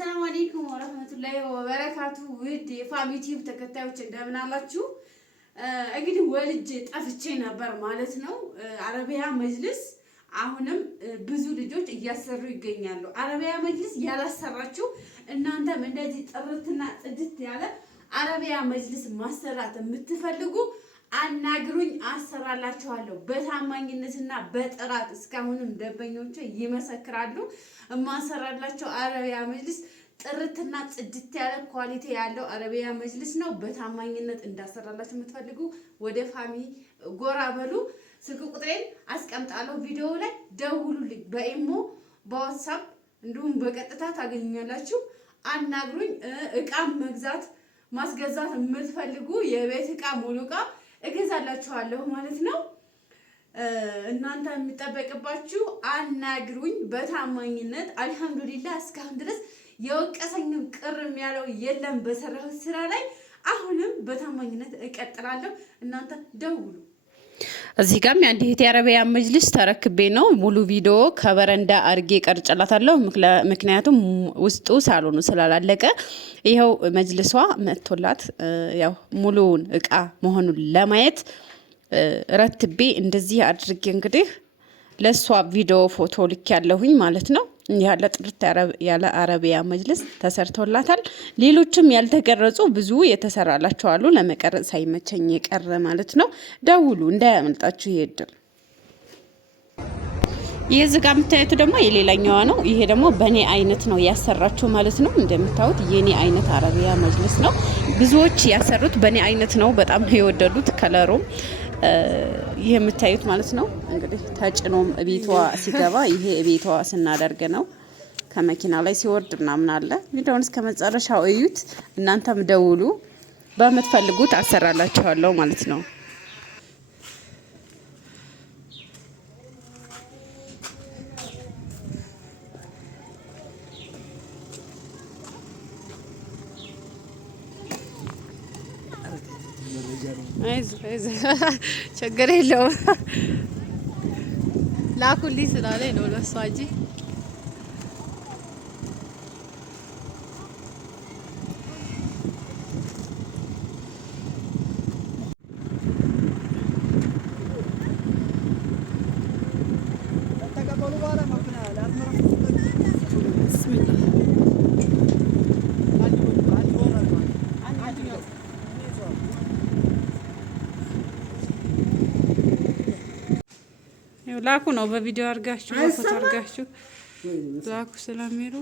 አሰላሙ አለይኩም ወራህመቱላሂ ወበረካቱ። ውድ የፋሚ ቲዩብ ተከታዮች እንደምን አላችሁ? እንግዲህ ወልጄ ጠፍቼ ነበር ማለት ነው። አረቢያ መጅልስ አሁንም ብዙ ልጆች እያሰሩ ይገኛሉ። አረቢያ መጅልስ ያላሰራችሁ እናንተም እንደዚህ ጥርትና ጽድት ያለ አረቢያ መጅልስ ማሰራት የምትፈልጉ አናግሩኝ፣ አሰራላችኋለሁ በታማኝነትና በጥራት። እስካሁንም ደንበኞቼ ይመሰክራሉ። እማሰራላቸው አረቢያ መጅልስ ጥርትና ጽድት ያለ ኳሊቲ ያለው አረቢያ መጅልስ ነው። በታማኝነት እንዳሰራላችሁ የምትፈልጉ ወደ ፋሚ ጎራ በሉ። ስልክ ቁጥሬን አስቀምጣለሁ ቪዲዮ ላይ ደውሉልኝ። በኢሞ በዋትስአፕ እንዲሁም በቀጥታ ታገኙኛላችሁ። አናግሩኝ። እቃ መግዛት ማስገዛት የምትፈልጉ የቤት እቃ ሙሉ እቃ እገዛላችኋለሁ ማለት ነው። እናንተ የሚጠበቅባችሁ አናግሩኝ በታማኝነት። አልহামዱሊላህ እስካሁን ድረስ የወቀሰኝም ቅርም ያለው የለም በሰራሁት ስራ ላይ። አሁንም በታማኝነት እቀጥላለሁ። እናንተ ደውሉ። እዚህ ጋርም የአንድ እህት የአረቢያ መጅልስ ተረክቤ ነው። ሙሉ ቪዲዮ ከበረንዳ አርጌ ቀርጨላታለሁ። ምክንያቱም ውስጡ ሳሎኑ ስላላለቀ ይኸው መጅልሷ መጥቶላት ያው ሙሉውን እቃ መሆኑን ለማየት ረትቤ እንደዚህ አድርጌ እንግዲህ ለሷ ቪዲዮ ፎቶ ልክ ያለሁኝ ማለት ነው። ያለ ጥርት ያለ አረቢያ መጅልስ ተሰርቶላታል። ሌሎችም ያልተቀረጹ ብዙ የተሰራላቸው አሉ። ለመቀረጽ ሳይመቸኝ የቀረ ማለት ነው። ደውሉ እንዳያመልጣችሁ ይሄድል። ይሄ ዝጋ የምታዩት ደግሞ የሌላኛዋ ነው። ይሄ ደግሞ በኔ አይነት ነው ያሰራችሁ ማለት ነው። እንደምታዩት የኔ አይነት አረቢያ መጅልስ ነው። ብዙዎች ያሰሩት በኔ አይነት ነው። በጣም ነው የወደዱት ከለሩም ይሄ የምታዩት ማለት ነው። እንግዲህ ተጭኖም ቤቷ ሲገባ ይሄ ቤቷ ስናደርግ ነው። ከመኪና ላይ ሲወርድ ምናምን አለ። ቪዲዮውን እስከ መጨረሻው እዩት። እናንተም ደውሉ፣ በምትፈልጉት አሰራላችኋለሁ ማለት ነው። ችግር የለውም። ላኩልኝ ስላለኝ ነው ለእሷ እንጂ ላኩ ነው። በቪዲዮ አድርጋችሁ በፎቶ አድርጋችሁ ላኩ ስለሚሉ